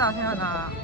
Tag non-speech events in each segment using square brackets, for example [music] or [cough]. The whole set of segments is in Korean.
哪天要拿？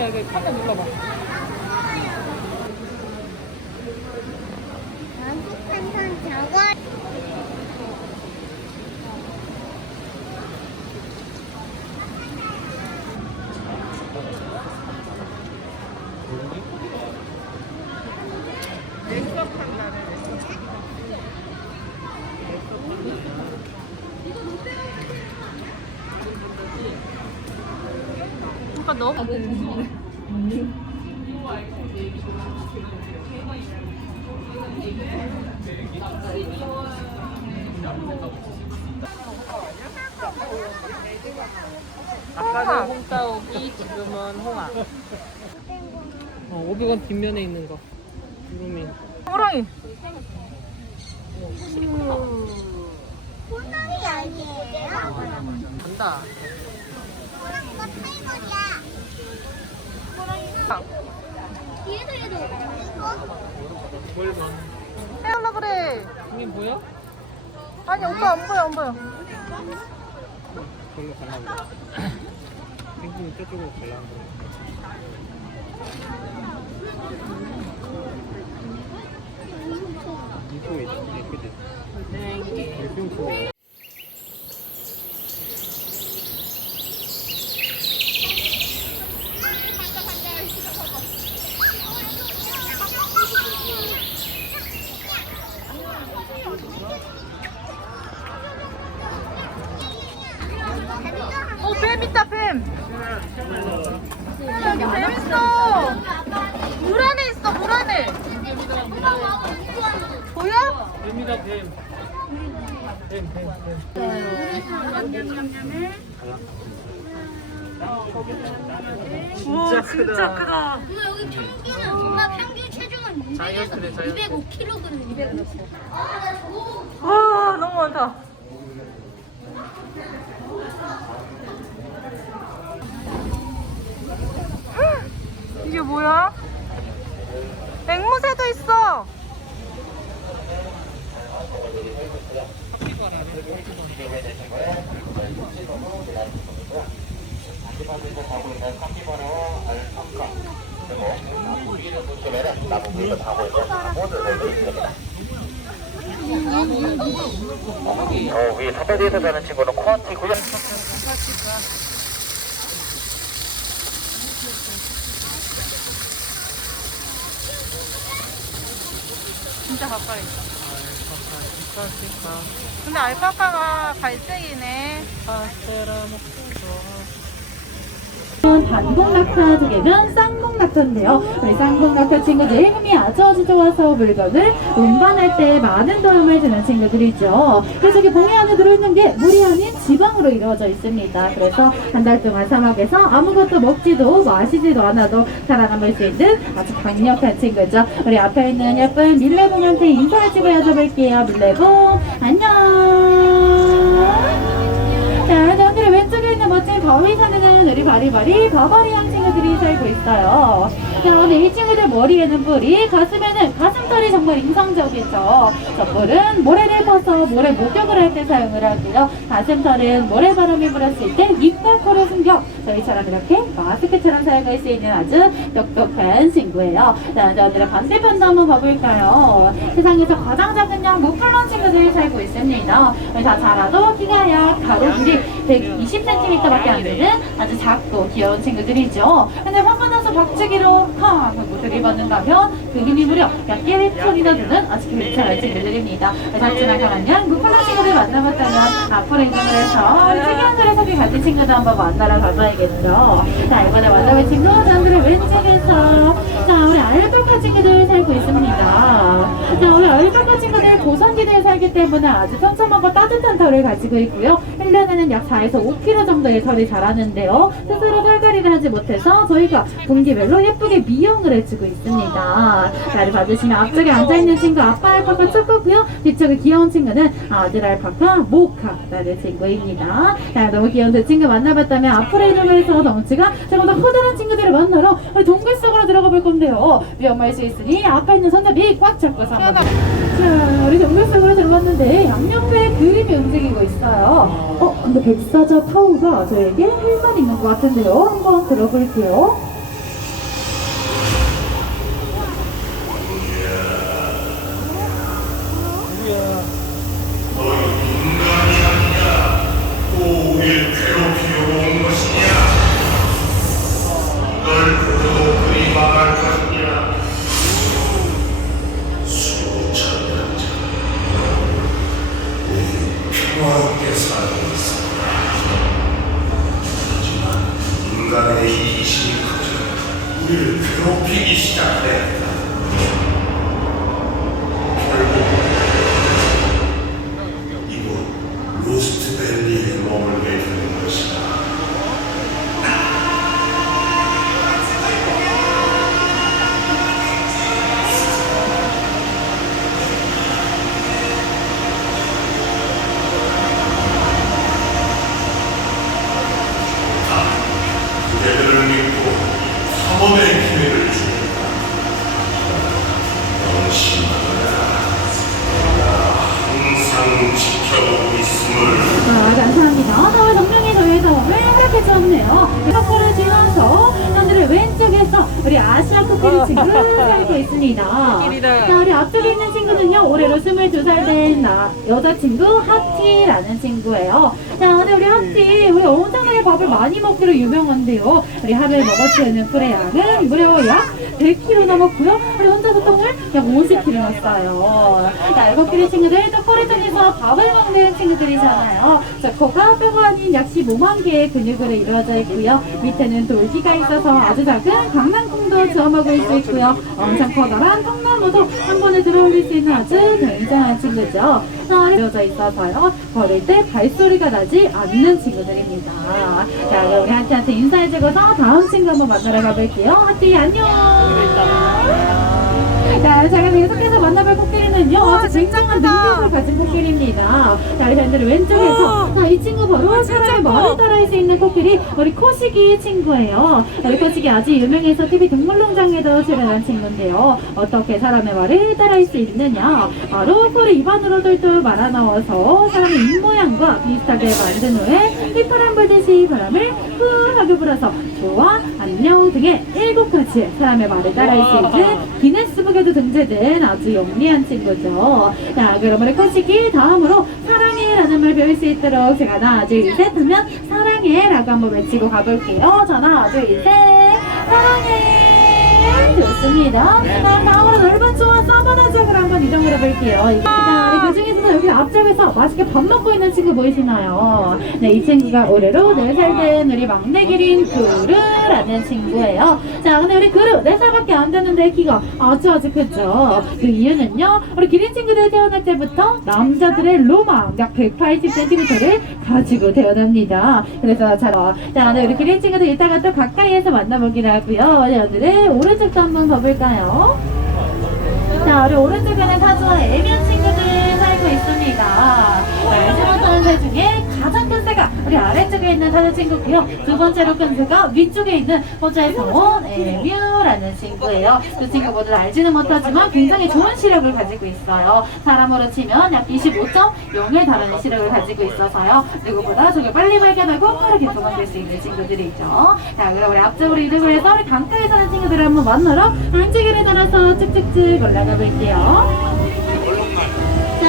여기 카메 눌러봐. 구름이 호랑이 호랑이 아니에요? 간다 호랑이가 탈거리야. 얘도 얘도 이거 해달라 그래 이게 뭐야? 아니 오빠 안 보여 안 보여 걸로 가려고 펭귄이 저쪽으로 가려고 그지? 좋아 어뱀 있다 뱀 여기 뱀 있어 물 안에 있어 물 안에? 뱀이다 뱀 우와 진짜 크다 이거 여기 평균은 엄마 평균 체중은 200에서 자이언트네, 자이언트. 205kg 200. 아나 저거 와 너무 많다 헉, 이게 뭐야? 앵무새도 있어 어, 위에 사다리에서 자는 친구는 코아티고요. 진짜 가까이 근데 알파카가 갈색이네. 파스텔라 먹고 단공낙타 중에는 쌍공낙타인데요. 우리 쌍공낙타 친구들 힘이 아주 아주 좋아서 물건을 운반할 때 많은 도움을 주는 친구들이죠. 그래서 여기 봉이 안에 들어있는 게 물이 아닌 지방으로 이루어져 있습니다. 그래서 한 달 동안 사막에서 아무것도 먹지도 마시지도 않아도 살아남을 수 있는 아주 강력한 친구죠. 우리 앞에 있는 예쁜 밀레봉한테 찍어 여쭤볼게요. 밀레봉 안녕. 멋진 바위 산에는 우리 바리바리 바바리안 친구들이 살고 있어요. 자, 오늘 이 친구들 머리에는 뿔이, 가슴에는 가슴털이 정말 인상적이죠. 저 뿔은 모래를 퍼서 모래 목욕을 할 때 사용을 하고요. 가슴털은 모래바람이 불었을 때 입과 코를 숨겨 저희처럼 이렇게 마스크처럼 사용할 수 있는 아주 똑똑한 친구예요. 자, 자, 오늘은 반대편도 한번 봐볼까요? 세상에서 가장 작은 양 무플런 친구들이 살고 있습니다. 다 자라도 키가 약 가로 길이 120cm밖에 안 되는 아주 작고 귀여운 친구들이죠. 근데 화 가 나서 박치기로 하 하고 들이받는다면 그 힘이 무려 약 1톤이나 되는 아주 괜찮은 친구들입니다. 작지만 강한 양 무플런 친구들 만나봤다면 앞으로 인정을 해서 우리 특이한 소리 가진 친구도 한번 만나러 가봐야겠죠. 자 이번에 만나볼 친구 저들의 왼쪽에서 자 우리 알파카 친구들 살고 있습니다. 자 우리 알파카 친구들 고산지대에 살기 때문에 아주 촘촘하고 따뜻한 털을 가지고 있고요. 1년에는 약 4에서 5kg 정도의 털이 자라는데요. 스스로 털갈이를 하지 못해서 저희가 분기별로 예쁘게 미용을 해주고 있습니다. 자리 봐주시면 앞쪽에 앉아있는 친구 아빠 알파카 초코고요. 뒤쪽에 귀여운 친구는 아들 알파카 모카라는 친구입니다. 자, 너무 귀여운 두 친구 만나봤다면 앞으로 이동을 해서 덩치가 조금 더 커다란 친구들을 만나러 동굴 속으로 들어가 볼 건데요. 위험할 수 있으니 앞에 있는 손잡이 꽉 잡고서 한번 자, 우리 동굴 속으로 들어갔는데 양옆에 그림이 움직이고 있어요. 어, 근데 백사자 타오가 저에게 할 말 있는 것 같은데요. 한번 들어볼게요. 먹기로 유명한데요. 우리 하루에 먹어치우는 양은 무려 약 100kg 넘었고요. 우리 혼자서 똥을 약 50kg 났어요. 자, 일곱끼리 친구들, 또 꼬리통에서 밥을 먹는 친구들이잖아요. 자, 코가 뼈가 아닌 약 15만 개의 근육으로 이루어져 있고요. 밑에는 돌기가 있어서 아주 작은 강낭콩도 주워 먹을 수 있고요. 엄청 커다란 통나무도 한 번에 들어올릴 수 있는 아주 굉장한 친구죠. 자, 이루어져 있어서요. 걸을 때 발소리가 나지 않는 친구들입니다. 자, 그럼 우리 하티한테 인사해주고서 다음 친구 한번 만나러 가볼게요. 하티, 안녕! 자, 제가 계속해서 만나볼 코끼리는요. 아주 굉장한. 능력을 가진 코끼리입니다. 자, 밴드를 왼쪽에서. 우와. 자, 이 친구 바로 사람의 커. 말을 따라할 수 있는 코끼리, 우리 코시기 친구예요. 우리 코시기 아주 유명해서 TV 동물농장에도 출연한 친구인데요. 어떻게 사람의 말을 따라할 수 있느냐? 바로 소리 입안으로 똘똘 말아 넣어서 사람의 입 모양과 비슷하게 만든 후에 휘파람 불듯이 바람을 후 하고 불어서 좋아, 안녕 등의 일곱 가지 사람의 말을 따라할 수 있는 기네스북에도 등재된 아주 영리한 친구죠. 자, 우리 코시기 다음으로 사랑해라는 말 배울 수 있도록 제가 하나, 둘, 셋 하면 사랑해라고 한번 외치고 가볼게요. 자, 하나, 둘, 셋. 사랑해. 좋습니다. 자, 다음으로 넓은 조화 사바나 지역을 한번 이동을 해볼게요. 이게- 자, 우리 그 중에서 여기 앞쪽에서 맛있게 밥 먹고 있는 친구 보이시나요? 네, 이 친구가 올해로 4살 된 우리 막내 기린 그루라는 친구예요. 자, 근데 우리 그루 4살밖에 안 됐는데 키가 아주 아주 크죠. 그 이유는요, 우리 기린 친구들 태어날 때부터 남자들의 로망 약 180cm를 가지고 태어납니다. 그래서. 자, 근데 우리 기린 친구들 이따가 또 가까이에서 만나보기로 하고요. 네, 오늘은 오른쪽 도 한번 봐볼까요? 자, 우리 오른쪽에는 사주와 애견 친구들 살고 있습니다. 우리 아래쪽에 있는 사는 친구고요. 두 번째로 큰 새가 위쪽에 있는 호주의 성원 에뮤라는 친구예요. 그 친구보다 알지는 못하지만 굉장히 좋은 시력을 가지고 있어요. 사람으로 치면 약 25.0에 달하는 시력을 가지고 있어서요. 누구보다 저게 빨리 발견하고 빠르게 도망갈 수 있는 친구들이죠. 자, 그럼 우리 앞쪽으로 이동을 해서 우리 강가에 사는 친구들을 한번 만나러 안치기를 따라서 쭉쭉쭉 올라가 볼게요.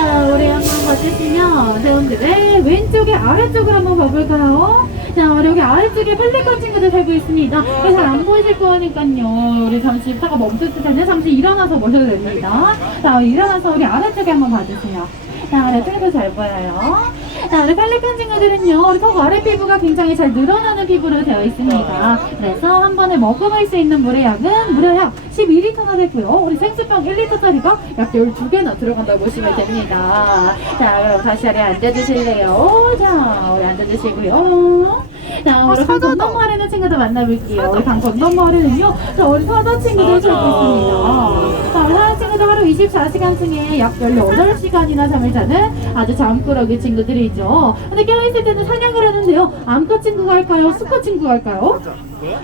자, 우리 한번 봐주시면 세운들의 왼쪽에 아래쪽을 한번 봐볼까요? 자, 우리 여기 아래쪽에 펠리컨 친구들 살고 있습니다. 그래서 잘안 보이실 거니까요. 우리 잠시 차가 멈췄을 텐데 잠시 일어나서 보셔도 됩니다. 자, 일어나서 우리 아래쪽에 한번 봐주세요. 자, 아래쪽에도 잘 보여요. 자, 우리 펠리컨 친구들은요, 우리 턱 아래 피부가 굉장히 잘 늘어나는 피부로 되어 있습니다. 그래서 한 번에 먹어볼 수 있는 물의 양은 무려 약 12리터나 되고요. 우리 생수병 1리터짜리가 약 12개나 들어간다고 보시면 됩니다. 자, 그럼 다시 자리에 앉아주실래요? 자, 우리 앉아주시고요. 자, 우리 강 사자다. 건너머 아래는 친구들 만나볼게요. 우리 강 건너머 아래는요, 자, 우리 사자 친구들 살고 있습니다. 자, 우리 사자 친구들 하루 24시간 중에 약 18시간이나 잠을 자는 아주 잠꾸러기 친구들이 죠. 근데 깨어있을 때는 사냥을 하는데요. 암컷 친구가 할까요? 수컷 친구가 할까요?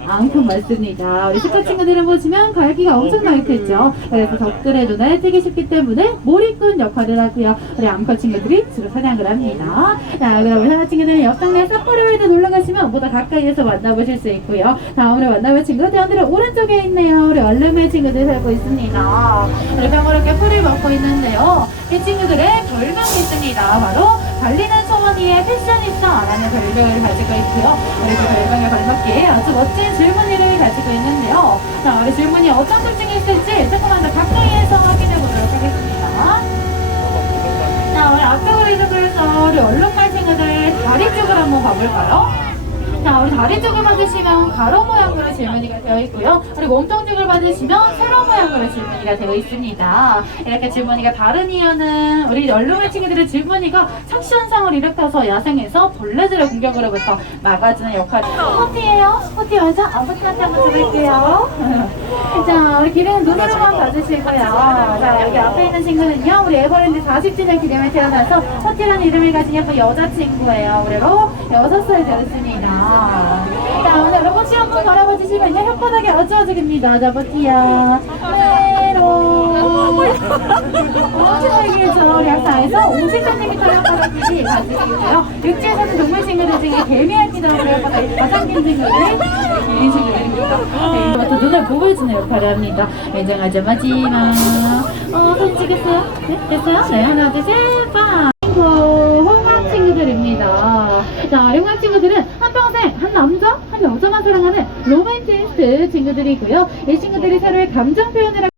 암컷 맞습니다. 우리 수컷 친구들은 보시면 갈기가 엄청나게 크죠. 그래서 적들의 눈에 띄기 쉽기 때문에 몰입꾼 역할을 하고요. 우리 암컷 친구들이 주로 사냥을 합니다. 자, 그럼 우리 사자 친구들은 옆 동네 사파리월드 놀러 가시면 보다 가까이에서 만나보실 수 있고요. 다음으로 만나볼 친구 대원들은 오른쪽에 있네요. 우리 얼름의 친구들 살고 있습니다. 우리 평화롭게 풀을 먹고 있는데요. 이 친구들의 별명이 있습니다. 바로 달리는 소머니의 패셔니스타라는 별명을 가지고 있고요. 우리 그 별명에 걸맞게 아주 멋진 질문이를 가지고 있는데요. 자, 우리 질문이 어떤 특징이 있을지 조금만 더 가까이에서 확인해 보도록 하겠습니다. 자, 우리 앞쪽으로 이동을 해서 우리 얼룩말 친구들 다리 쪽을 한번 봐볼까요? 자, 우리 다리 쪽을 받으시면 가로 모양으로 질문이가 되어 있고요. 우리 몸통 쪽을 받으시면 세로 모양으로 질문이가 되어 있습니다. 이렇게 질문이가 다른 이유는 우리 연령의 친구들의 질문이가 착시 현상을 일으켜서 야생에서 벌레들의 공격으로부터 막아주는 역할이 스포티예요. 스포티 먼저 아버지한테 한번 드릴게요. [laughs] 자, 우리 기름은 눈으로만 봐주시고요. 자, 여기 앞에 있는 친구는요. 우리 에버랜드 40주년 기념에 태어나서 스포티라는 이름을 가진 예쁜 여자친구예요. 그리고 6살 되었습니다. 자, 오늘 로봇이 한번 바라봐 주시면요. 혓바닥이 어쩌어지깁니다. 자, 버티야. 메로. 호치살기에서 우리 약사에서 50cm 혓바닥이 가지고요. 육지에 사는 동물 친구들 중에 개미할기들하고 혓바닥이 가장 긴 친구들이 개인 친구들입니다. 네, 또 눈을 보고 역할을 합니다. 매장하자 마지막. 어, 사진 찍겠어요? 네? 됐어요? 네, 하나, 둘, 셋, 빵! 자, 홍학 친구들은 한평생 한 남자, 한 여자만 사랑하는 로맨티스트 친구들이고요. 이 친구들이 서로의 감정 표현을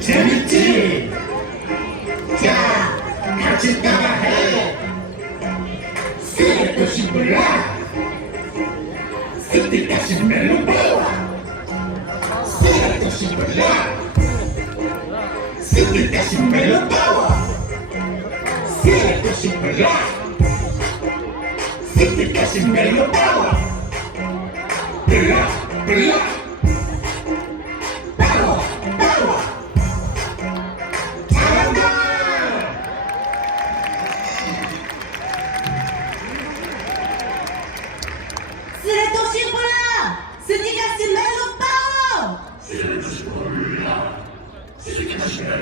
재밌지? 자, 같이 따라 해. 쓰레기시 몰라. 쓰레기시 멜로 파워. 쓰레기시 몰라.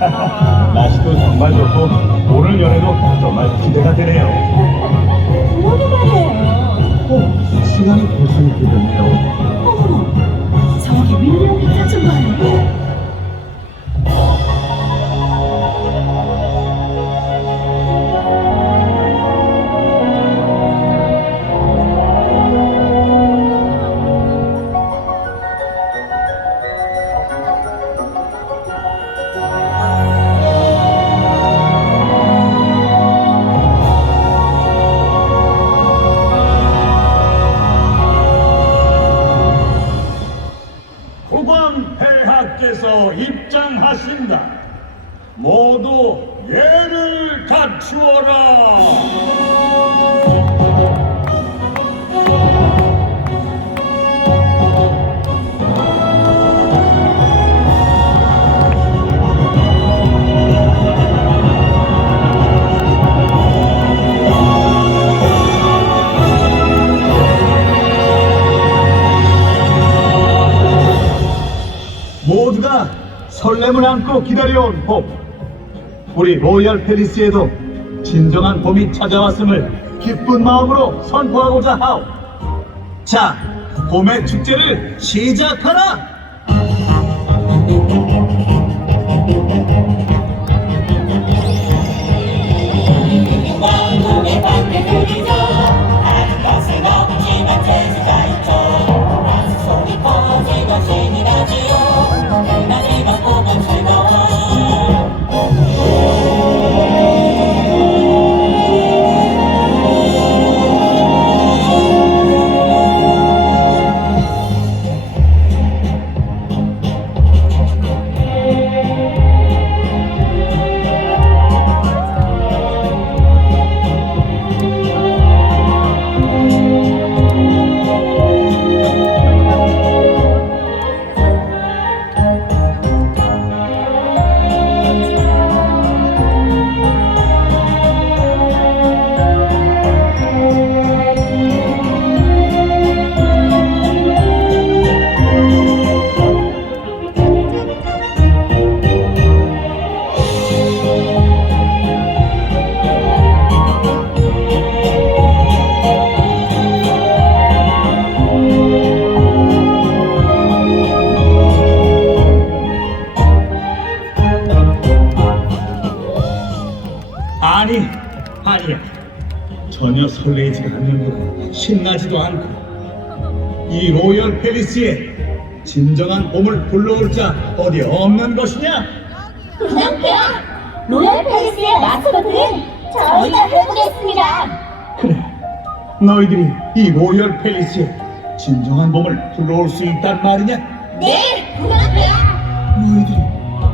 날씨도 정말 좋고 오늘 연애도 정말 기대가 되네요. 우리 로열 페리스에도 진정한 봄이 찾아왔음을 기쁜 마음으로 선포하고자 하오. 자, 봄의 축제를 시작하라! 왕국의 밤을 그리죠 봄을 불러올 자 어디 없는 것이냐? 그렇게요? 로얄 페리스의 마스코트는 저희가 해보겠습니다. 그래, 너희들이 이 로열 페리스에 진정한 봄을 불러올 수 있단 말이냐? 네, 그렇게요. 너희들이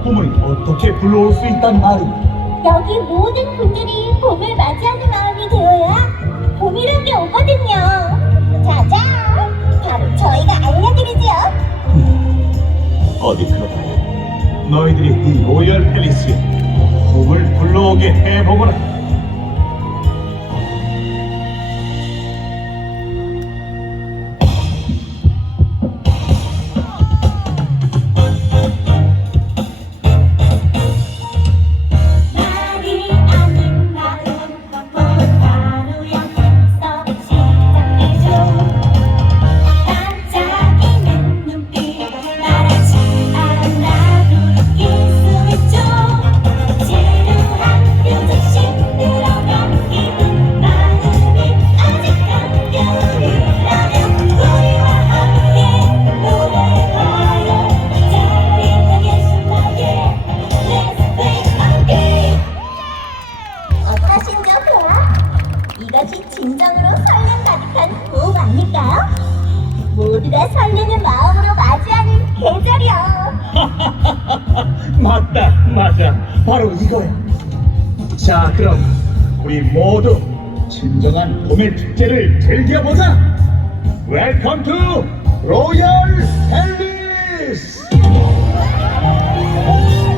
봄을 어떻게 불러올 수 있단 말이냐? 여기 모든 분들이 봄을 맞이하는 마음이 되어야 봄이란 게 오거든요. 자자, 바로 저희가 알려드리죠. 어디 그러다 너희들이 이 로열 팰리스에 봄을 불러오게 해보거라 로열 팰리스